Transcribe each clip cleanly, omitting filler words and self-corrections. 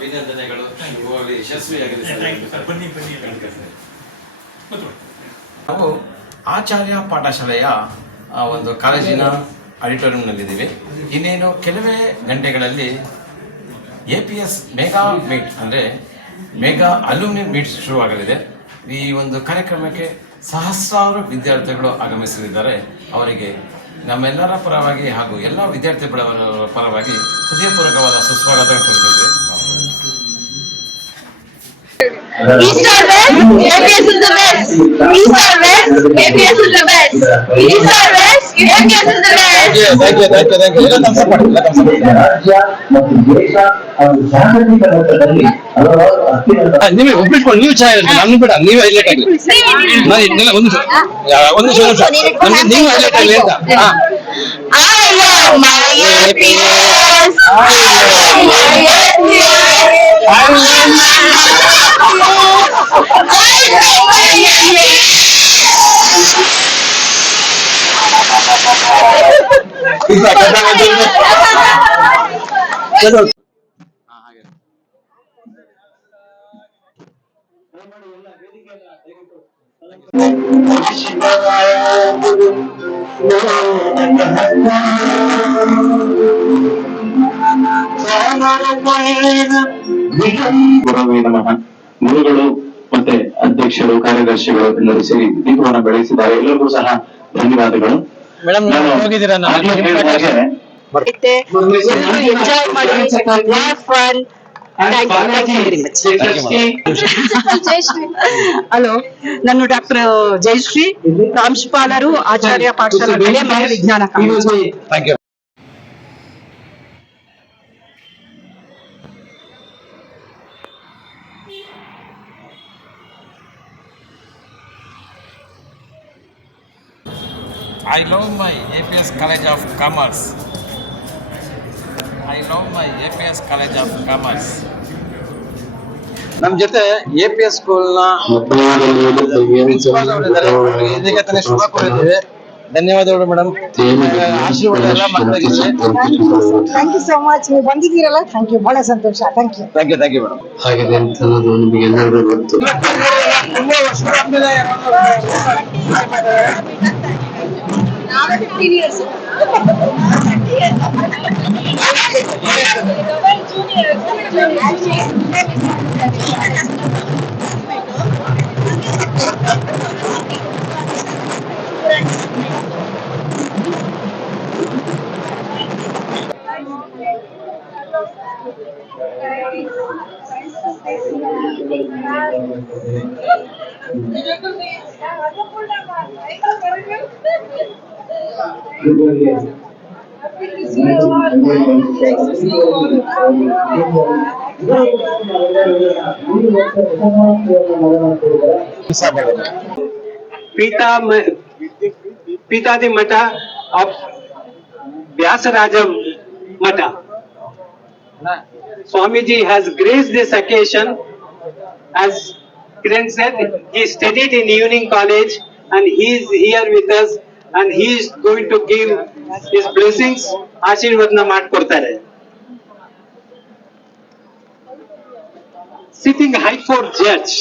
ಅಭಿನಂದನೆಗಳು. ಇವುಗಳಲ್ಲಿ ಯಶಸ್ವಿಯಾಗಿದೆ ಸರ್. ನಾವು ಆಚಾರ್ಯ ಪಾಠಶಾಲೆಯ ಒಂದು ಕಾಲೇಜಿನ ಆಡಿಟೋರಿಯಂನಲ್ಲಿದ್ದೀವಿ. ಇನ್ನೇನು ಕೆಲವೇ ಗಂಟೆಗಳಲ್ಲಿ APS ಮೆಗಾ ಮೀಟ್ ಅಂದರೆ ಮೆಗಾ ಅಲ್ಯೂಮಿನಿ ಮೀಟ್ ಶುರುವಾಗಲಿದೆ. ಈ ಒಂದು ಕಾರ್ಯಕ್ರಮಕ್ಕೆ ಸಹಸ್ರಾರು ವಿದ್ಯಾರ್ಥಿಗಳು ಆಗಮಿಸಲಿದ್ದಾರೆ. ಅವರಿಗೆ ನಮ್ಮೆಲ್ಲರ ಪರವಾಗಿ ಹಾಗೂ ಎಲ್ಲ ವಿದ್ಯಾರ್ಥಿಗಳ ಪರವಾಗಿ ಹೃದಯಪೂರ್ವಕವಾದ ಸುಸ್ವಾಗತ ಕೋರುತ್ತೇವೆ. East or West, APS is the best. East or West, APS is the best. East or West, APS is the best. Thank you. ರಾಜ್ಯ ಮತ್ತು ದೇಶ ಹಾಗೂ ಜಾಗತಿಕ ಮಟ್ಟದಲ್ಲಿ ಹಲವಾರು ಅತ್ಯುನ್ನತ ನಿಮಗೆ ಒಪ್ಪಿಟ್ಕೊಂಡು ನೀವು ಚೆನ್ನಾಗಿ ನಮ್ಗೆ ಬೇಡ, ನೀವು ಹೈಲೈಟ್ ಆಗಿ ಒಂದು ನಮ್ಗೆ ನೀವು ಹೈಲೈಟ್ ಆಗಲಿ ಅಂತ. I love my APS. I love my APS. I love ಗುರುಗಳು ಮತ್ತೆ ಅಧ್ಯಕ್ಷರು, ಕಾರ್ಯದರ್ಶಿಗಳು ಎಲ್ಲರೂ ಸೇರಿ ದೀಪವನ್ನು ಬೆಳೆಸಿದ್ದಾರೆ. ಎಲ್ಲರಿಗೂ ಸಹ ಧನ್ಯವಾದಗಳು. ಹಲೋ, ನಾನು ಡಾಕ್ಟರ್ ಜಯಶ್ರೀ, ಪ್ರಾಂಶುಪಾಲರು, ಆಚಾರ್ಯ ಪಾಠಶಾಲಾ ಬೆಳೆ ಮತ್ತು ವಿಜ್ಞಾನ college. I love my APS College of Commerce. I love my APS College of Commerce. ನಮ್ಮ ಜೊತೆ APS ಸ್ಕೂಲ್ನ ಇದಕ್ಕೆ ತಾನೇ ಶುಭ ಕೋರಿದ್ದೇವೆ. ಧನ್ಯವಾದಗಳು ಮೇಡಮ್. ಆಶೀರ್ವಾದ ಎಲ್ಲ ಮಕ್ಕಳಿಗೆ. Thank you so much. ನೀವು ಬಂದಿದ್ದೀರಲ್ಲ, ಥ್ಯಾಂಕ್ ಯು, ಬಹಳ ಸಂತೋಷ. Thank you madam. ಆಗಿದೆ ಅಂತ ನಿಮಗೆ ಎಲ್ಲರಿಗೂ ಗೊತ್ತು. Pitadi Mata of Vyasaraja Mata. Swamiji has graced this occasion. As Kiran said, he studied in Evening College and he is here with us and he is going to give his blessings. Ashirvadna ಮಾಡ್ಕೊಡ್ತಾರೆ. Sitting High Court Judge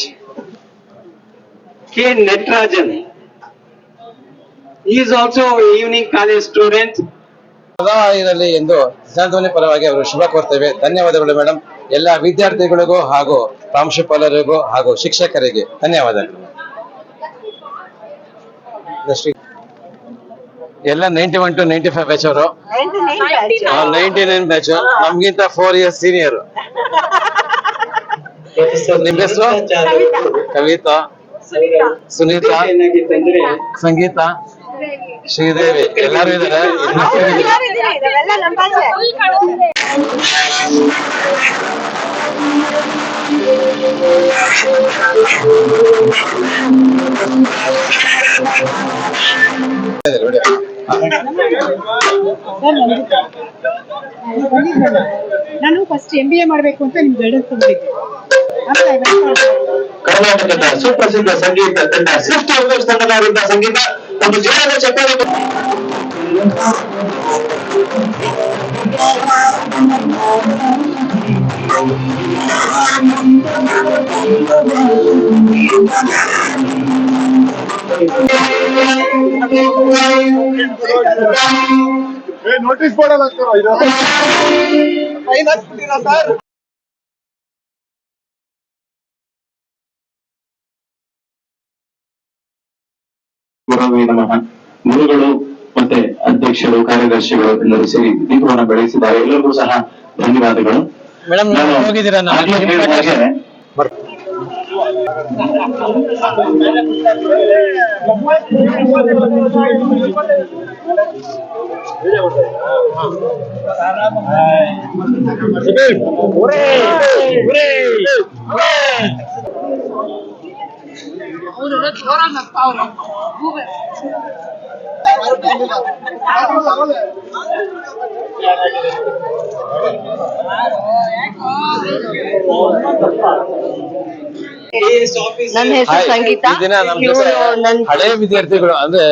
K. Netrajan. He is also a Evening College student. ಸದಾ ಇರಲಿ ಎಂದು ಜನಧ್ವನಿ ಪರವಾಗಿ ಅವರು ಶುಭ ಕೋರ್ತೇವೆ. ಧನ್ಯವಾದಗಳು madam. ಎಲ್ಲ ವಿದ್ಯಾರ್ಥಿಗಳಿಗೂ ಹಾಗೂ ಪ್ರಾಂಶುಪಾಲರಿಗೂ ಹಾಗೂ ಶಿಕ್ಷಕರಿಗೆ ಧನ್ಯವಾದಗಳು. ಎಲ್ಲ 91 to 95 ಬ್ಯಾಚ್ ಅವರು. 99 ಬ್ಯಾಚ್, ನಮ್ಗಿಂತ 4 years ಸೀನಿಯರ್. ನಿಮ್ಮ ಹೆಸರು? ಕವಿತಾ, ಸುನೀತಾ, ಸಂಗೀತಾ, ಶ್ರೀದೇವಿ, ಎಲ್ಲರೂ ಇದ್ದಾರೆ. ನಾನು ಫಸ್ಟ್ MBA ಮಾಡಬೇಕು ಅಂತ ನಿಮ್ಗೆ ಗೈಡೆನ್ಸ್ ಕೊಟ್ಟಿದ್ದೆ. ಕರ್ನಾಟಕದ ಸುಪ್ರಸಿದ್ಧ ಸಂಗೀತ ತಂಡ ಶ್ರೇಷ್ಠ ತಂಡದವರಿಂದ ಸಂಗೀತ ನಮ್ಮ ಜೀವನದ ಚಕ್ರ ನೋಟಿಸ್ ಬೋರ್ಡ್ ಅಲ್ಲಿ ಹಾಕ್ತಾರೋ ಇದು ಸರ್. ಗುರುವೇ ನಮಃ. ಗುರುಗಳು ಮತ್ತೆ ಅಧ್ಯಕ್ಷರು ಕಾರ್ಯದರ್ಶಿಗಳು ಎಲ್ಲರೂ ಸೇರಿ ದೀಪವನ್ನು ಬೆಳೆಸಿದ್ದಾರೆ. ಎಲ್ಲರಿಗೂ ಸಹ ಧನ್ಯವಾದಗಳು. ಮೇಡಮ್ ಹೋಗಿದ್ದೀರಾ? ಆಗ್ಲೇ ಹೇಳಿದ ಹಾಗೆ ನನ್ನ ಹೆಸರು ಸಂಗೀತಾ. ಈ ದಿನ ನಮ್ ಜೊತೆ ಇವ್ರು ನನ್ ಹಳೆ ವಿದ್ಯಾರ್ಥಿಗಳು ಅಂದ್ರೆ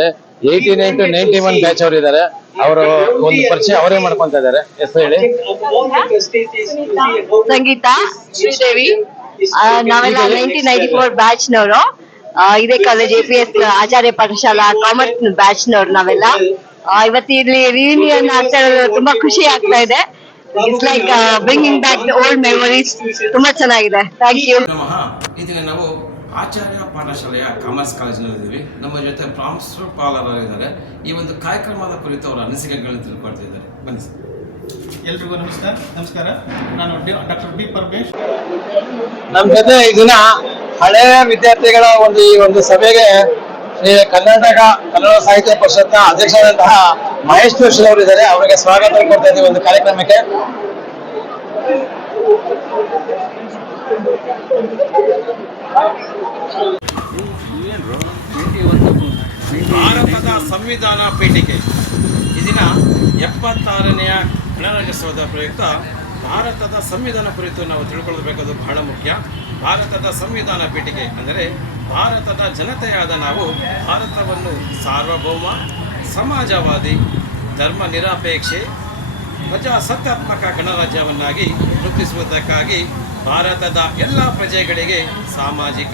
89 to 91 ಬ್ಯಾಚ್ ಅವರು ಇದ್ದಾರೆ. ಅವರು ಒಂದು ಪರಿಚಯ ಅವರೇ ಮಾಡ್ಕೊಂತ ಇದ್ದಾರೆ. ಹೆಸರು ಹೇಳಿ. ಸಂಗೀತಾ ಶ್ರೀದೇವಿ. ನಾವೆಲ್ಲ 1994 ಬ್ಯಾಚ್ ನವರು. ಇದೇ ಕಾಲೇಜ್ APS ಆಚಾರ್ಯ ಪಾಠಶಾಲಾ ಕಾಮರ್ಸ್ ಬ್ಯಾಚ್ ನವರು ನಾವೆಲ್ಲ. ಇವತ್ತು ಇಲ್ಲಿ ರಿಯೂನಿಯನ್ ಆಗ್ತಾ ಇರೋದು ತುಂಬಾ ಖುಷಿ ಆಗ್ತಾ ಇದೆ. It's like bringing back the old memories. ತುಂಬಾ ಚೆನ್ನಾಗಿದೆ. Thank you. ನಮಃ. ಇದೀಗ ನಾವು ಆಚಾರ್ಯ ಪಾಠಶಾಲೆಯ ಕಾಮರ್ಸ್ ಕಾಲೇಜಿನಲ್ಲಿದ್ದೀವಿ. ನಮ್ಮ ಜೊತೆ ಪ್ರಾಂಶುಪಾಲರಿದ್ದಾರೆ. ಈ ಒಂದು ಕಾರ್ಯಕ್ರಮದ ಕುರಿತು ಅವರ ಅನಿಸಿಕೆಗಳನ್ನು ತಿಳ್ಕೊಳ್ತಿದ್ದಾರೆ. ಬನ್ನಿ ಸರ್. ಎಲ್ರಿಗೂ ನಮಸ್ಕಾರ. ನಾನು ಡಾಕ್ಟರ್ ಬಿ ಪರಮೇಶ್. ನಮ್ ಜೊತೆ ಈ ದಿನ ಹಳೆಯ ವಿದ್ಯಾರ್ಥಿಗಳ ಈ ಒಂದು ಸಭೆಗೆ ಶ್ರೀ ಕರ್ನಾಟಕ ಕನ್ನಡ ಸಾಹಿತ್ಯ ಪರಿಷತ್ನ ಅಧ್ಯಕ್ಷರಾದಂತಹ ಮಹೇಶ್ ಜೋಶಿ ಅವರು ಇದ್ದಾರೆ. ಅವರಿಗೆ ಸ್ವಾಗತ ಕೊಡ್ತಾ ಇದ್ದೀವಿ ಒಂದು ಕಾರ್ಯಕ್ರಮಕ್ಕೆ. ಭಾರತದ ಸಂವಿಧಾನ ಪೀಠಿಕೆ ಈ ದಿನ 76ನೇಯ ಗಣರಾಜ್ಯೋತ್ಸವದ ಪ್ರಯುಕ್ತ ಭಾರತದ ಸಂವಿಧಾನ ಕುರಿತು ನಾವು ತಿಳ್ಕೊಳ್ಳಬೇಕಾದ್ದು ಬಹಳ ಮುಖ್ಯ. ಭಾರತದ ಸಂವಿಧಾನ ಪೀಠಿಕೆ ಅಂದರೆ ಭಾರತದ ಜನತೆಯಾದ ನಾವು ಭಾರತವನ್ನು ಸಾರ್ವಭೌಮ, ಸಮಾಜವಾದಿ, ಧರ್ಮ ನಿರಪೇಕ್ಷೆ, ಪ್ರಜಾಸತ್ತಾತ್ಮಕ ಗಣರಾಜ್ಯವನ್ನಾಗಿ ರೂಪಿಸುವುದಕ್ಕಾಗಿ ಭಾರತದ ಎಲ್ಲ ಪ್ರಜೆಗಳಿಗೆ ಸಾಮಾಜಿಕ,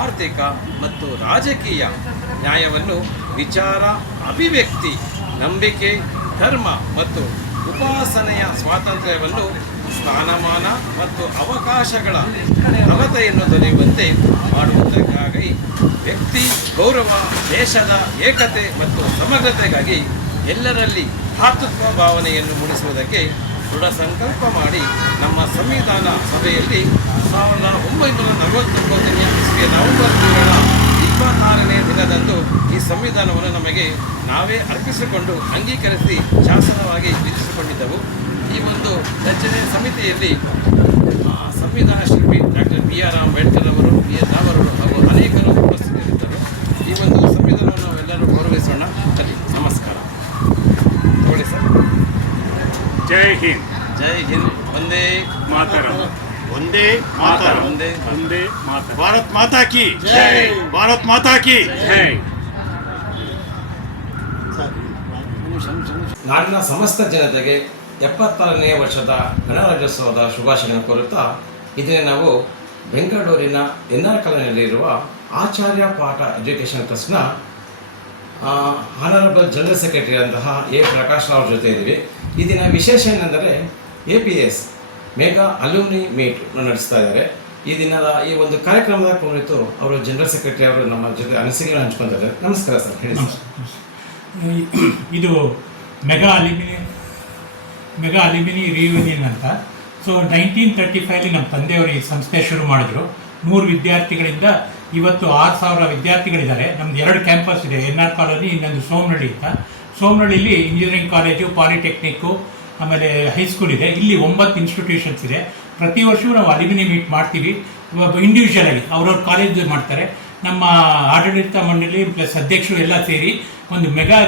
ಆರ್ಥಿಕ ಮತ್ತು ರಾಜಕೀಯ ನ್ಯಾಯವನ್ನು ವಿಚಾರ, ಅಭಿವ್ಯಕ್ತಿ, ನಂಬಿಕೆ, ಧರ್ಮ ಮತ್ತು ಉಪಾಸನೆಯ ಸ್ವಾತಂತ್ರ್ಯವನ್ನು, ಸ್ಥಾನಮಾನ ಮತ್ತು ಅವಕಾಶಗಳ ಸಮತೆಯನ್ನು ದೊರೆಯುವಂತೆ ಮಾಡುವುದಕ್ಕಾಗಿ ವ್ಯಕ್ತಿ ಗೌರವ, ದೇಶದ ಏಕತೆ ಮತ್ತು ಸಮಗ್ರತೆಗಾಗಿ ಎಲ್ಲರಲ್ಲಿ ಭ್ರಾತೃತ್ವ ಭಾವನೆಯನ್ನು ಮೂಡಿಸುವುದಕ್ಕೆ ದೃಢ ಸಂಕಲ್ಪ ಮಾಡಿ ನಮ್ಮ ಸಂವಿಧಾನ ಸಭೆಯಲ್ಲಿ 1949ನೇ ಇಸ್ವಿಯ ನವೆಂಬರ್ ತಿಂಗಳ 26ನೇ ದಿನದಂದು ಈ ಸಂವಿಧಾನವನ್ನು ನಮಗೆ ನಾವೇ ಅರ್ಪಿಸಿಕೊಂಡು ಅಂಗೀಕರಿಸಿ ಶಾಸನವಾಗಿ ವಿಧಿಸಿಕೊಂಡಿದ್ದೆವು. ಈ ಒಂದು ರಚನೆ ಸಮಿತಿಯಲ್ಲಿ ಸಂವಿಧಾನ ಶಿಲ್ಪಿ ಡಾಕ್ಟರ್ BR ಅಂಬೇಡ್ಕರ್ ಅವರು, BR ರಾವ್ ಅವರು ಹಾಗೂ ಅನೇಕರು ಉಪಸ್ಥಿತರಿದ್ದರು. ಈ ಒಂದು ಸಂವಿಧಾನವನ್ನು ನಾವೆಲ್ಲರೂ ಗೌರವಿಸೋಣ. ಅಲ್ಲಿ ನಮಸ್ಕಾರ. ನೋಡಿ ಸರ್. ಜೈ ಹಿಂದ್. ಜೈ ಹಿಂದ್. ವಂದೇ ಮಾತರಂ. ಒಂದೇ ಮಾತರಂ. ಒಂದೇ ಮಾತರಂ. ಭಾರತ್ ಮಾತಾ ಕಿ ಜೈ. ಭಾರತ್ ಮಾತಾ ಕಿ ಜೈ. ನಾಡಿನ ಸಮಸ್ತ ಜನತೆಗೆ 76ನೇ ವರ್ಷದ ಗಣರಾಜ್ಯೋತ್ಸವದ ಶುಭಾಶಯಗಳನ್ನು ಕೋರುತ್ತಾ ಇದನ್ನೇ ನಾವು ಬೆಂಗಳೂರಿನ NR ಕಾಲೋನಿಯಲ್ಲಿರುವ ಆಚಾರ್ಯ ಪಾಠ ಎಜುಕೇಷನ್ ಟ್ರಸ್ಟ್ನ ಆನರಬಲ್ ಜನರಲ್ ಸೆಕ್ರೆಟರಿ ಅಂತಹ A. ಪ್ರಕಾಶ್ ರಾವ್ ಜೊತೆ ಇದ್ದೀವಿ. ಈ ದಿನ ವಿಶೇಷ ಏನೆಂದರೆ APS ಮೆಗಾ ಅಲ್ಯೂಮಿನಿ ಮೀಟ್ ನಡೆಸ್ತಾ ಇದ್ದಾರೆ. ಈ ದಿನದ ಈ ಒಂದು ಕಾರ್ಯಕ್ರಮದ ಕುರಿತು ಅವರು ಜನರಲ್ ಸೆಕ್ರೆಟರಿ ಅವರು ನಮ್ಮ ಜೊತೆ ಅನಿಸಿಕೆಗಳನ್ನು ಹಂಚ್ಕೊತಾ ಇದ್ದಾರೆ. ನಮಸ್ಕಾರ ಸರ್. ಹೇಳಿ ಸರ್. ಇದು ಮೆಗಾ ಅಲ್ಯೂಮಿನಿ ರಿಯೂನಿಯನ್ ಅಂತ. ಸೊ 1935 ನಮ್ಮ ತಂದೆಯವರು ಈ ಸಂಸ್ಥೆ ಶುರು ಮಾಡಿದ್ರು. 100 ವಿದ್ಯಾರ್ಥಿಗಳಿಂದ ಇವತ್ತು 6000 ವಿದ್ಯಾರ್ಥಿಗಳಿದ್ದಾರೆ. ನಮ್ದು 2 ಕ್ಯಾಂಪಸ್ ಇದೆ, NR ಕಾಲೋನಿ, ಇನ್ನೊಂದು ಸೋಮನಹಳ್ಳಿ ಅಂತ. ಸೋಮನಹಳ್ಳಿಲಿ ಇಂಜಿನಿಯರಿಂಗ್ ಕಾಲೇಜು, ಪಾಲಿಟೆಕ್ನಿಕ್ಕು, ಆಮೇಲೆ ಹೈಸ್ಕೂಲ್ ಇದೆ. ಇಲ್ಲಿ 9 ಇನ್ಸ್ಟಿಟ್ಯೂಷನ್ಸ್ ಇದೆ. ಪ್ರತಿ ವರ್ಷವೂ ನಾವು ಅಲ್ಯೂಮಿನಿ ಮೀಟ್ ಮಾಡ್ತೀವಿ. ಇಂಡಿವಿಜುವಲ್ ಆಗಿ ಅವ್ರವ್ರ ಕಾಲೇಜ್ ಮಾಡ್ತಾರೆ. ನಮ್ಮ ಆಡಳಿತ ಮಂಡಳಿ ಪ್ಲಸ್ ಅಧ್ಯಕ್ಷರು ಎಲ್ಲ ಸೇರಿ ಒಂದು ಮೆಗಾ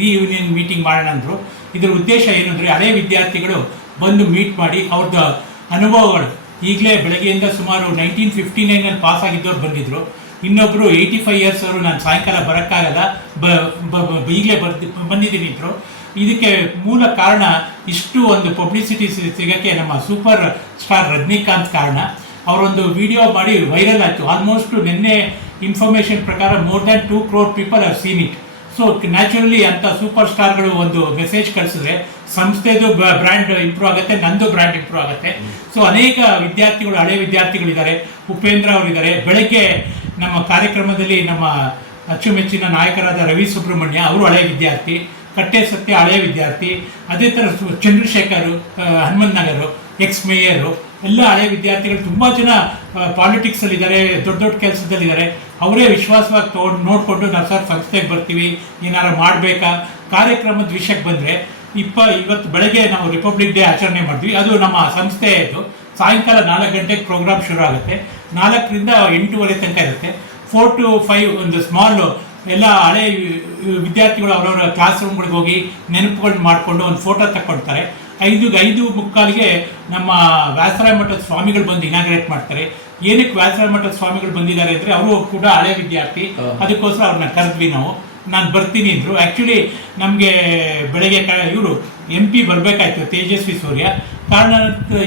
ರಿಯೂನಿಯನ್ ಮೀಟಿಂಗ್ ಮಾಡೋಣ ಅಂದರು. ಇದರ ಉದ್ದೇಶ ಏನು ಅಂದರೆ ಹಳೆಯ ವಿದ್ಯಾರ್ಥಿಗಳು ಬಂದು ಮೀಟ್ ಮಾಡಿ ಅವ್ರದ್ದು ಅನುಭವಗಳು, ಈಗಲೇ ಬೆಳಗ್ಗೆಯಿಂದ ಸುಮಾರು 1959 ಪಾಸ್ ಆಗಿದ್ದವ್ರು ಬಂದಿದ್ದರು. ಇನ್ನೊಬ್ಬರು 85 ಇಯರ್ಸ್ ಅವರು ನಾನು ಸಾಯಂಕಾಲ ಬರೋಕ್ಕಾಗಲ್ಲ, ಈಗಲೇ ಬಂದಿದ್ದೀನಿ ಇದ್ರು. ಇದಕ್ಕೆ ಮೂಲ ಕಾರಣ ಇಷ್ಟು ಒಂದು ಪಬ್ಲಿಸಿಟಿ ಸಿಗೋಕ್ಕೆ ನಮ್ಮ ಸೂಪರ್ ಸ್ಟಾರ್ ರಜನಿಕಾಂತ್ ಕಾರಣ. ಅವರೊಂದು ವಿಡಿಯೋ ಮಾಡಿ ವೈರಲ್ ಆಯಿತು. ಆಲ್ಮೋಸ್ಟ್ ನಿನ್ನೆ ಇನ್ಫಾರ್ಮೇಷನ್ ಪ್ರಕಾರ more than 2 crore people have seen it. So naturally ಅಂತ ಸೂಪರ್ ಸ್ಟಾರ್ಗಳು ಒಂದು ಮೆಸೇಜ್ ಕಳಿಸಿದ್ರೆ ಸಂಸ್ಥೆದು ಬ್ರ್ಯಾಂಡ್ ಇಂಪ್ರೂವ್ ಆಗುತ್ತೆ, ನಂದು ಬ್ರ್ಯಾಂಡ್ ಇಂಪ್ರೂವ್ ಆಗುತ್ತೆ. ಸೊ ಅನೇಕ ವಿದ್ಯಾರ್ಥಿಗಳು, ಹಳೆ ವಿದ್ಯಾರ್ಥಿಗಳಿದ್ದಾರೆ. ಉಪೇಂದ್ರ ಅವರಿದ್ದಾರೆ. ಬೆಳಗ್ಗೆ ನಮ್ಮ ಕಾರ್ಯಕ್ರಮದಲ್ಲಿ ನಮ್ಮ ಅಚ್ಚುಮೆಚ್ಚಿನ ನಾಯಕರಾದ ರವಿ ಸುಬ್ರಹ್ಮಣ್ಯ ಅವರು ಹಳೆಯ ವಿದ್ಯಾರ್ಥಿ, ಕಟ್ಟೆ ಸತ್ಯ ಹಳೆಯ ವಿದ್ಯಾರ್ಥಿ, ಅದೇ ಥರ ಚಂದ್ರಶೇಖರ್ ಹನುಮಂತ್ ನಗರು ಎಕ್ಸ್ ಮೇಯರು ಎಲ್ಲ ಹಳೆಯ ವಿದ್ಯಾರ್ಥಿಗಳು. ತುಂಬ ಜನ ಪಾಲಿಟಿಕ್ಸಲ್ಲಿದ್ದಾರೆ, ದೊಡ್ಡ ದೊಡ್ಡ ಕೆಲಸದಲ್ಲಿದ್ದಾರೆ. ಅವರೇ ವಿಶ್ವಾಸವಾಗಿ ನೋಡಿಕೊಂಡು ನಾವು ಸರ್ ಸಂಸ್ಥೆಗೆ ಬರ್ತೀವಿ, ಏನಾರು ಮಾಡಬೇಕಾ. ಕಾರ್ಯಕ್ರಮದ ವಿಷಯಕ್ಕೆ ಬಂದರೆ ಇವತ್ತು ಬೆಳಗ್ಗೆ ನಾವು ರಿಪಬ್ಲಿಕ್ ಡೇ ಆಚರಣೆ ಮಾಡಿದ್ವಿ. ಅದು ನಮ್ಮ ಸಂಸ್ಥೆಯದು. ಸಾಯಂಕಾಲ 4 ಗಂಟೆಗೆ ಪ್ರೋಗ್ರಾಮ್ ಶುರು ಆಗುತ್ತೆ. 4ರಿಂದ 8:30 ತನಕ ಇರುತ್ತೆ. 4 to 5 ಒಂದು ಸ್ಮಾಲ್ ಎಲ್ಲ ಹಳೆ ವಿದ್ಯಾರ್ಥಿಗಳು ಅವರವರ ಕ್ಲಾಸ್ ರೂಮ್ಗಳಿಗೆ ಹೋಗಿ ನೆನಪುಗಳನ್ನ ಮಾಡಿಕೊಂಡು ಒಂದು ಫೋಟೋ ತಗೊಳ್ತಾರೆ. 5:45 ನಮ್ಮ ವ್ಯಾಸರಾಯ ಮಠದ ಸ್ವಾಮಿಗಳು ಬಂದು ಇನಾಗ್ರೇಟ್ ಮಾಡ್ತಾರೆ. ಏನಕ್ಕೆ ವ್ಯಾಸರಾಯ ಮಠದ ಸ್ವಾಮಿಗಳು ಬಂದಿದ್ದಾರೆ ಅಂದರೆ ಅವರು ಕೂಡ ಹಳೆ ವಿದ್ಯಾರ್ಥಿ, ಅದಕ್ಕೋಸ್ಕರ ಅವ್ರನ್ನ ಕರೆದ್ವಿ ನಾವು. ನಾನು ಬರ್ತೀನಿ ಅಂದರು. ಆ್ಯಕ್ಚುಲಿ ನಮಗೆ ಬೆಳಗ್ಗೆ ಇವರು MP ಬರಬೇಕಾಯ್ತು, ತೇಜಸ್ವಿ ಸೂರ್ಯ. ಕಾರಣ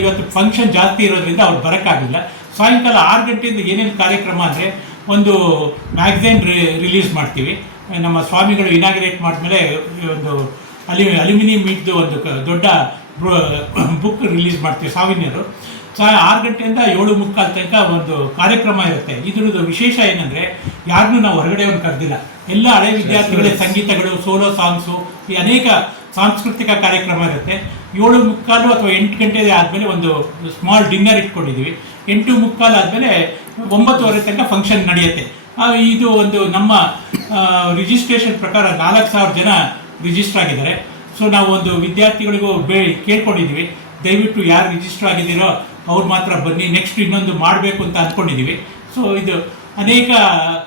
ಇವತ್ತು ಫಂಕ್ಷನ್ ಜಾಸ್ತಿ ಇರೋದ್ರಿಂದ ಅವ್ರು ಬರೋಕ್ಕಾಗಲಿಲ್ಲ. ಸಾಯಂಕಾಲ 6 ಗಂಟೆಯಿಂದ ಏನೇನು ಕಾರ್ಯಕ್ರಮ ಅಂದರೆ ಒಂದು ಮ್ಯಾಗ್ಝೈನ್ ರಿಲೀಸ್ ಮಾಡ್ತೀವಿ. ನಮ್ಮ ಸ್ವಾಮಿಗಳು ಇನಾಗ್ರೇಟ್ ಮಾಡಿದ್ಮೇಲೆ ಒಂದು ಅಲ್ಯೂಮಿನಿಯಂ ಮೀಟ್ದು ಒಂದು ದೊಡ್ಡ ಬುಕ್ ರಿಲೀಸ್ ಮಾಡ್ತೀವಿ ಸಾವಿನ್ಯರು. 6 ಗಂಟೆಯಿಂದ 7:45 ತನಕ ಒಂದು ಕಾರ್ಯಕ್ರಮ ಇರುತ್ತೆ. ಇದ್ರದ್ದು ವಿಶೇಷ ಏನಂದರೆ ಯಾರನ್ನೂ ನಾವು ಹೊರಗಡೆ ಒಂದು ಕರೆದಿಲ್ಲ. ಎಲ್ಲ ಹಳೆ ವಿದ್ಯಾರ್ಥಿಗಳೇ ಸಂಗೀತಗಳು, ಸೋಲೋ ಸಾಂಗ್ಸು, ಈ ಅನೇಕ ಸಾಂಸ್ಕೃತಿಕ ಕಾರ್ಯಕ್ರಮ ಇರುತ್ತೆ. 7:45 ಅಥವಾ 8 ಗಂಟೆ ಆದಮೇಲೆ ಒಂದು ಸ್ಮಾಲ್ ಡಿನ್ನರ್ ಇಟ್ಕೊಂಡಿದ್ದೀವಿ. 8:45 ಆದಮೇಲೆ 9:30 ತನಕ ಫಂಕ್ಷನ್ ನಡೆಯುತ್ತೆ. ಇದು ಒಂದು ನಮ್ಮ ರಿಜಿಸ್ಟ್ರೇಷನ್ ಪ್ರಕಾರ 4,000 ಜನ ರಿಜಿಸ್ಟರ್ ಆಗಿದ್ದಾರೆ. ಸೊ ನಾವು ಒಂದು ವಿದ್ಯಾರ್ಥಿಗಳಿಗೂ ಕೇಳ್ಕೊಂಡಿದ್ದೀವಿ, ದಯವಿಟ್ಟು ಯಾರು ರಿಜಿಸ್ಟರ್ ಆಗಿದ್ದೀರೋ ಅವ್ರು ಮಾತ್ರ ಬನ್ನಿ, ನೆಕ್ಸ್ಟ್ ಇನ್ನೊಂದು ಮಾಡಬೇಕು ಅಂತ ಅಂದ್ಕೊಂಡಿದ್ದೀವಿ. ಸೊ ಇದು ಅನೇಕ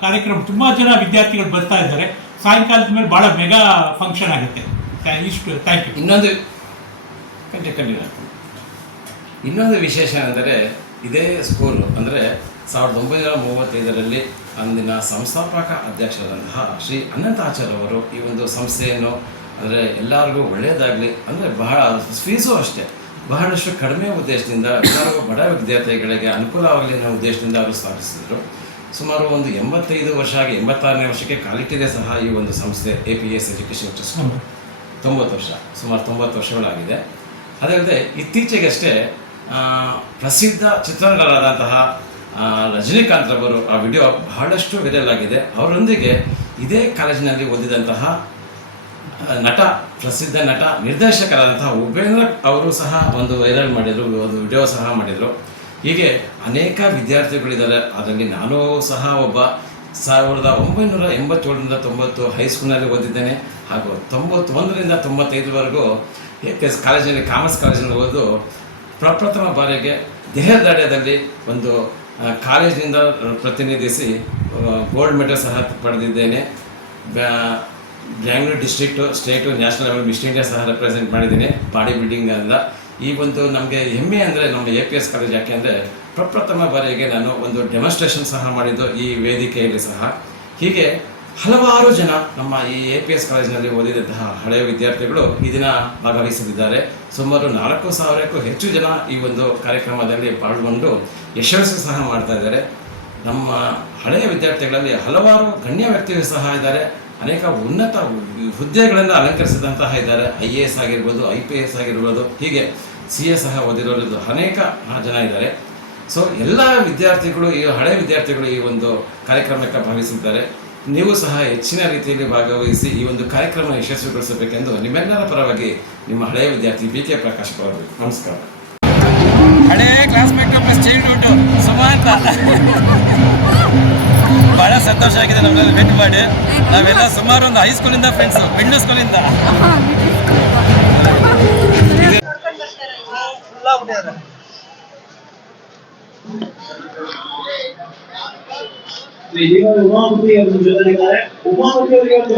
ಕಾರ್ಯಕ್ರಮ, ತುಂಬ ಜನ ವಿದ್ಯಾರ್ಥಿಗಳು ಬರ್ತಾ ಇದ್ದಾರೆ. ಸಾಯಂಕಾಲದ ಮೇಲೆ ಭಾಳ ಮೆಗಾ ಫಂಕ್ಷನ್ ಆಗುತ್ತೆ. ಇಷ್ಟು, ಥ್ಯಾಂಕ್ ಯು. ಇನ್ನೊಂದು ವಿಶೇಷ ಅಂದರೆ ಇದೇ ಸ್ಕೂಲು ಅಂದರೆ 1935ರಲ್ಲಿ ಅಂದಿನ ಸಂಸ್ಥಾಪಕ ಅಧ್ಯಕ್ಷರಾದಂತಹ ಶ್ರೀ ಅನಂತಾಚಾರ್ಯ ಅವರು ಈ ಒಂದು ಸಂಸ್ಥೆಯನ್ನು ಅಂದರೆ ಎಲ್ಲರಿಗೂ ಒಳ್ಳೆಯದಾಗಲಿ ಅಂದರೆ ಬಹಳ ಫೀಸು ಅಷ್ಟೇ ಬಹಳಷ್ಟು ಕಡಿಮೆ ಉದ್ದೇಶದಿಂದ ಎಲ್ಲರಿಗೂ ಬಡ ವಿದ್ಯಾರ್ಥಿಗಳಿಗೆ ಅನುಕೂಲವಾಗಲಿ ಅನ್ನೋ ಉದ್ದೇಶದಿಂದ ಅವರು ಸ್ಥಾಪಿಸಿದರು. ಸುಮಾರು ಒಂದು 85 ವರ್ಷ ಆಗಿ 86ನೇ ವರ್ಷಕ್ಕೆ ಕಾಲಿಟ್ಟಿದೆ ಸಹ ಈ ಒಂದು ಸಂಸ್ಥೆ APS ಎಜುಕೇಷನ್ ಟ್ರಸ್ಟ್. 90 ವರ್ಷ, ಸುಮಾರು 90 ವರ್ಷಗಳಾಗಿದೆ. ಅದಲ್ಲದೆ ಇತ್ತೀಚೆಗಷ್ಟೇ ಪ್ರಸಿದ್ಧ ಚಿತ್ರನಟರಾದಂತಹ ರಜನಿಕಾಂತ್ ರವರು ಆ ವಿಡಿಯೋ ಬಹಳಷ್ಟು ವೈರಲ್ ಆಗಿದೆ. ಅವರೊಂದಿಗೆ ಇದೇ ಕಾಲೇಜಿನಲ್ಲಿ ಓದಿದಂತಹ ಪ್ರಸಿದ್ಧ ನಟ ನಿರ್ದೇಶಕರಾದಂತಹ ಉಪೇಂದ್ರ ಅವರು ಸಹ ಒಂದು ವೈರಲ್ ಮಾಡಿದರು, ಒಂದು ವಿಡಿಯೋ ಸಹ ಮಾಡಿದರು. ಹೀಗೆ ಅನೇಕ ವಿದ್ಯಾರ್ಥಿಗಳಿದ್ದಾರೆ. ಅದರಲ್ಲಿ ನಾನು ಸಹ ಒಬ್ಬ. 1987ರಿಂದ 90 ಹೈಸ್ಕೂಲ್ನಲ್ಲಿ ಓದಿದ್ದೇನೆ, ಹಾಗೂ 91ರಿಂದ 95ವರೆಗೂ ಕಾಲೇಜಿನಲ್ಲಿ, ಕಾಮರ್ಸ್ ಕಾಲೇಜಿನಲ್ಲಿ ಓದು ಪ್ರಪ್ರಥಮ ಬಾರಿಗೆ ದೆಹಲಿಯಲ್ಲಿ ಒಂದು ಕಾಲೇಜಿನಿಂದ ಪ್ರತಿನಿಧಿಸಿ ಗೋಲ್ಡ್ ಮೆಡಲ್ ಸಹ ಪಡೆದಿದ್ದೇನೆ. Bangalore district, state, national level miss India ಸಹ ರೆಪ್ರೆಸೆಂಟ್ ಮಾಡಿದ್ದೀನಿ ಬಾಡಿ ಬಿಲ್ಡಿಂಗಿಂದ. ಈ ಒಂದು ನಮಗೆ ಹೆಮ್ಮೆ ಅಂದರೆ ನಮ್ಮ APS ಕಾಲೇಜ್. ಯಾಕೆ ಅಂದರೆ ಪ್ರಪ್ರಥಮ ಬಾರಿಗೆ ನಾನು ಒಂದು ಡೆಮಾನ್ಸ್ಟ್ರೇಷನ್ ಸಹ ಮಾಡಿದ್ದು ಈ ವೇದಿಕೆಯಲ್ಲಿ ಸಹ. ಹೀಗೆ ಹಲವಾರು ಜನ ನಮ್ಮ ಈ APS ಕಾಲೇಜಿನಲ್ಲಿ ಓದಿದಂತಹ ಹಳೆಯ ವಿದ್ಯಾರ್ಥಿಗಳು ಈ ದಿನ ಭಾಗವಹಿಸಲಿದ್ದಾರೆ. ಸುಮಾರು 4,000ಕ್ಕೂ ಹೆಚ್ಚು ಜನ ಈ ಒಂದು ಕಾರ್ಯಕ್ರಮದಲ್ಲಿ ಪಾಲ್ಗೊಂಡು ಯಶಸ್ಸು ಸಹ ಮಾಡ್ತಾ ಇದ್ದಾರೆ. ನಮ್ಮ ಹಳೆಯ ವಿದ್ಯಾರ್ಥಿಗಳಲ್ಲಿ ಹಲವಾರು ಗಣ್ಯ ವ್ಯಕ್ತಿಗಳು ಸಹ ಇದ್ದಾರೆ. ಅನೇಕ ಉನ್ನತ ಹುದ್ದೆಗಳನ್ನು ಅಲಂಕರಿಸಿದಂತಹ ಇದ್ದಾರೆ. IAS ಆಗಿರ್ಬೋದು, IPS ಆಗಿರ್ಬೋದು, ಹೀಗೆ CA ಸಹ ಓದಿರೋದು ಅನೇಕ ಜನ ಇದ್ದಾರೆ. ಸೊ ಎಲ್ಲ ವಿದ್ಯಾರ್ಥಿಗಳು, ಈ ಹಳೆಯ ವಿದ್ಯಾರ್ಥಿಗಳು ಈ ಒಂದು ಕಾರ್ಯಕ್ರಮಕ್ಕೆ ಭಾಗವಹಿಸಿದ್ದಾರೆ. ನೀವು ಸಹ ಹೆಚ್ಚಿನ ರೀತಿಯಲ್ಲಿ ಭಾಗವಹಿಸಿ ಈ ಒಂದು ಕಾರ್ಯಕ್ರಮ ಯಶಸ್ವಿಗೊಳಿಸಬೇಕೆಂದು ನಿಮ್ಮೆಲ್ಲರ ಪರವಾಗಿ ನಿಮ್ಮ ಹಳೆಯ ವಿದ್ಯಾರ್ಥಿ BK ಪ್ರಕಾಶ್ ಅವರು. ನಮಸ್ಕಾರ. ಹಳೆಯ ಕ್ಲಾಸ್ಮೇಟ್ ಪ್ಲಸ್ ಚೈಲ್ಡ್ಹುಡ್ ಸುಮಾ ಅಂತ ಭಾಳ ಸಂತೋಷ ಆಗಿದೆ ನಮ್ಮಲ್ಲಿ ಭೇಟಿ ಮಾಡಿ. ನಾವೆಲ್ಲ ಸುಮಾರು ಒಂದು ಹೈಸ್ಕೂಲಿಂದ ಫ್ರೆಂಡ್ಸು, ಮಿಡ್ಲ್ ಸ್ಕೂಲಿಂದ. ಉಮಾಪತಿ ಅವರು ಜೊತೆಗಿದ್ದಾರೆ. ಉಮಾಪತಿ ಅವರಿಗೆ ಒಂದು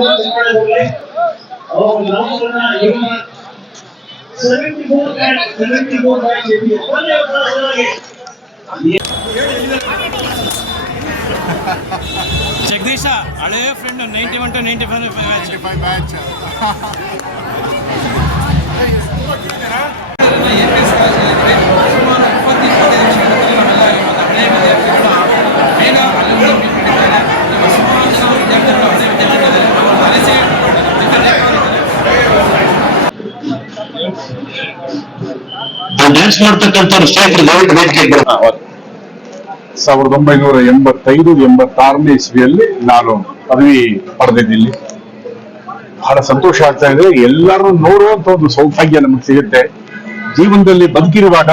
ಜಗದೀಶ ಹಳೆಯ ಫ್ರೆಂಡ್ 91 to 95 ಬ್ಯಾಚ್. ಡ್ಯಾನ್ಸ್ ಮಾಡ್ತಕ್ಕಂಥವ್ರು ಸ್ಟೇಟ್ ದಯವಿಟ್ಟು ವೇದಿಕೆ 1985-86ನೇ ಇಸ್ವಿಯಲ್ಲಿ ನಾನು ಪದವಿ ಪಡೆದಿದ್ದೀನಿ. ಬಹಳ ಸಂತೋಷ ಆಗ್ತಾ ಇದೆ. ಎಲ್ಲರೂ ನೋಡುವಂತ ಒಂದು ಸೌಭಾಗ್ಯ ನಮಗೆ ಸಿಗುತ್ತೆ. ಜೀವನದಲ್ಲಿ ಬದುಕಿರುವಾಗ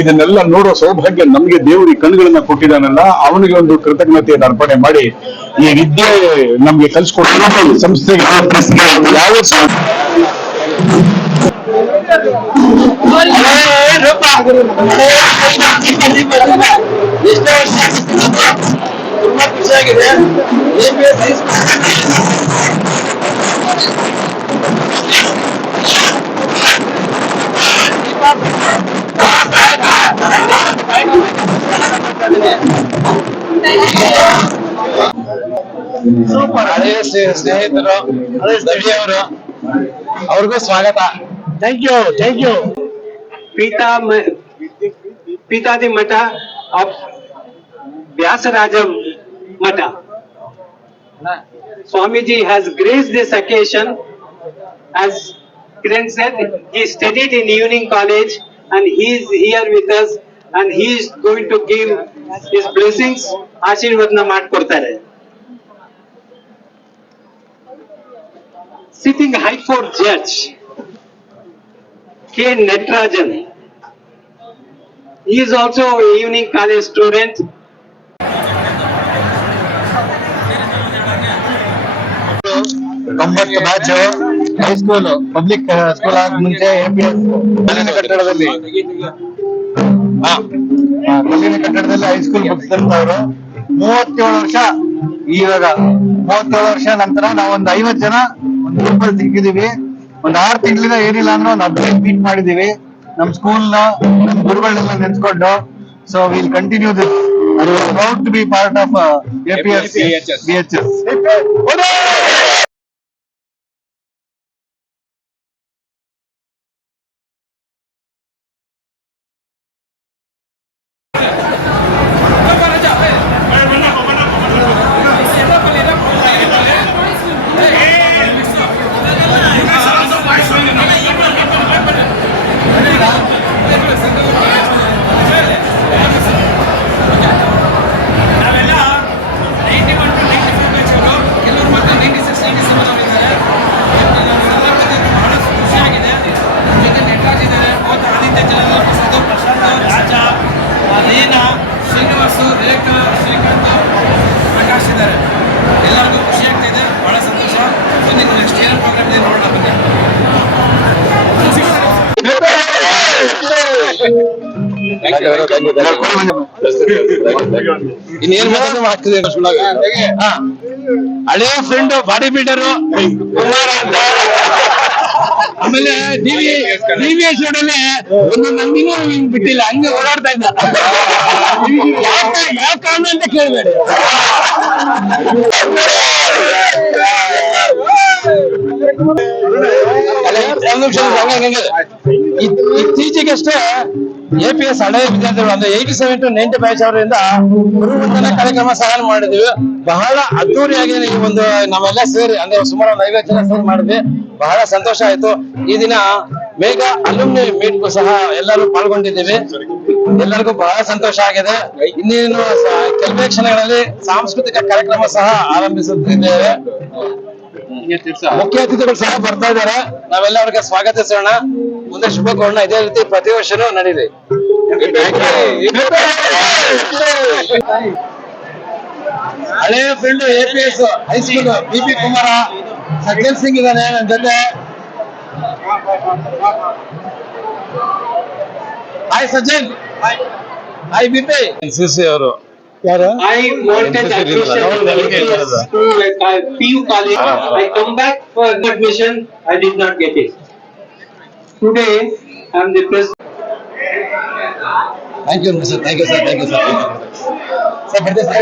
ಇದನ್ನೆಲ್ಲ ನೋಡೋ ಸೌಭಾಗ್ಯ ನಮಗೆ ದೇವರು ಈ ಕಣ್ಣುಗಳನ್ನ ಕೊಟ್ಟಿದ್ದಾನಲ್ಲ, ಅವನಿಗೆ ಒಂದು ಕೃತಜ್ಞತೆಯನ್ನು ಅರ್ಪಣೆ ಮಾಡಿ ಈ ವಿದ್ಯೆ ನಮ್ಗೆ ಕಲಿಸ್ಕೊಟ್ಟು ಸಂಸ್ಥೆಗೆ ಯಾವ ತುಂಬಾ ಖುಷಿಯಾಗಿದೆ. ಹಳೆಯ ಸ್ನೇಹಿತರು ಅವರು ಅವ್ರಿಗೂ ಸ್ವಾಗತ. Thank you. Pitadi Mata of Vyasaraja Mata. Swamiji has graced this occasion. As Kiran said, he studied in Evening College and he is here with us and he is going to give his blessings. Ashirvadna ಮಾಡ್ಕೊಡ್ತಾರೆ. Sitting High Court Judge K. Natarajan. He is also a Evening College student. ತೊಂಬತ್ತು batch high school public school ಆದ ಮುಂಚೆ APS ಕಲ್ಲಿನ ಕಟ್ಟಡದಲ್ಲಿ high school ಮುಗಿಸಿದಂತವ್ರು 37 ವರ್ಷ. ಇವಾಗ 37 ವರ್ಷ ನಂತರ ನಾವೊಂದು 50 ಜನ ಒಂದು ಗ್ರೂಪಲ್ಲಿ ಸಿಕ್ಕಿದೀವಿ. ಒಂದ್ 6 ತಿಂಗಳಿಂದ ಏನಿಲ್ಲ ಅಂದ್ರೆ ಒಂದು 15 ಮೀಟ್ ಮಾಡಿದೀವಿ. ನಮ್ ಸ್ಕೂಲ್ ನ ನಮ್ ಗುರುಗಳನ್ನೆಲ್ಲ ನೆನ್ಸ್ಕೊಂಡು. So will continue this. I am proud to be part of APS BHS. ಎಲ್ಲರಿಗೂ ಖುಷಿ ಆಗ್ತಿದೆ, ಬಹಳ ಸಂತೋಷ. ನೆಕ್ಸ್ಟ್ ಏನೋ ಪ್ರೋಗ್ರಾಮ್ ಇದೆ ನೋಡೋಣ ಬನ್ನಿ. ಇನ್ನೇನ್ ಆಗ್ತಿದೆ. ಹಳೆಯ ಫ್ರೆಂಡ್ ಬಾಡಿ ಬಿಲ್ಡರು ಕುಮಾರ ಅಂತ. ಆಮೇಲೆ DVS ರೋಡಲ್ಲಿ ಒಂದು ನಂದಿನೂ ಬಿಟ್ಟಿಲ್ಲ, ಹಂಗೆ ಓಡಾಡ್ತಾ ಇದ್ದ. ಯಾವ ಕಾರಣ ಅಂತ ಕೇಳಬೇಡಿ. ಇತ್ತೀಚೆಗಷ್ಟೇ APS ಹಳೆಯ ವಿದ್ಯಾರ್ಥಿಗಳು ಅಂದ್ರೆ 87 to 90 ಬ್ಯಾಚ್ ಅವರಿಂದ ಗುರುವಂದನಾ ಕಾರ್ಯಕ್ರಮ ಸಹ ಮಾಡಿದ್ವಿ. ಬಹಳ ಅದ್ದೂರಿಯಾಗಿ ಈ ಒಂದು ನಾವೆಲ್ಲ ಸೇರಿ ಅಂದ್ರೆ ಸುಮಾರು 50 ಜನ ಸೇರಿ ಮಾಡಿದ್ವಿ. ಬಹಳ ಸಂತೋಷ ಆಯ್ತು. ಈ ದಿನ ಮೇಘ ಅಲುಮ್ನಿ ಮೀಟ್ ಸಹ ಎಲ್ಲರೂ ಪಾಲ್ಗೊಂಡಿದ್ದೀವಿ. ಎಲ್ಲರಿಗೂ ಬಹಳ ಸಂತೋಷ ಆಗಿದೆ. ಇನ್ನೇನು ಕೆಲವೇ ಕ್ಷಣಗಳಲ್ಲಿ ಸಾಂಸ್ಕೃತಿಕ ಕಾರ್ಯಕ್ರಮ ಸಹ ಆರಂಭಿಸುತ್ತಿದ್ದೇವೆ. ಮುಖ್ಯ ಅತಿಥಿಗಳು ಸಹ ಬರ್ತಾ ಇದ್ದಾರೆ. ನಾವೆಲ್ಲ ಅವ್ರಿಗೆ ಸ್ವಾಗತಿಸೋಣ, ಮುಂದೆ ಶುಭ ಕೋರೋಣ. ಇದೇ ರೀತಿ ಪ್ರತಿ ವರ್ಷನೂ ನಡೀಲಿ. ಹಳೆಯ friend APS high school BP Kumara, Sajjan Singh ಇದ್ದಾನೆ ನನ್ನ ಜೊತೆ. Hi Sajjan. Hi BP. CC ಅವರು ಯಾರು? I wanted admission to PU college. I come back for admission. I did not get it. Today I am the president. Thank you, sir. Thank you, sir. Thank you, sir. Sir, birthday sir.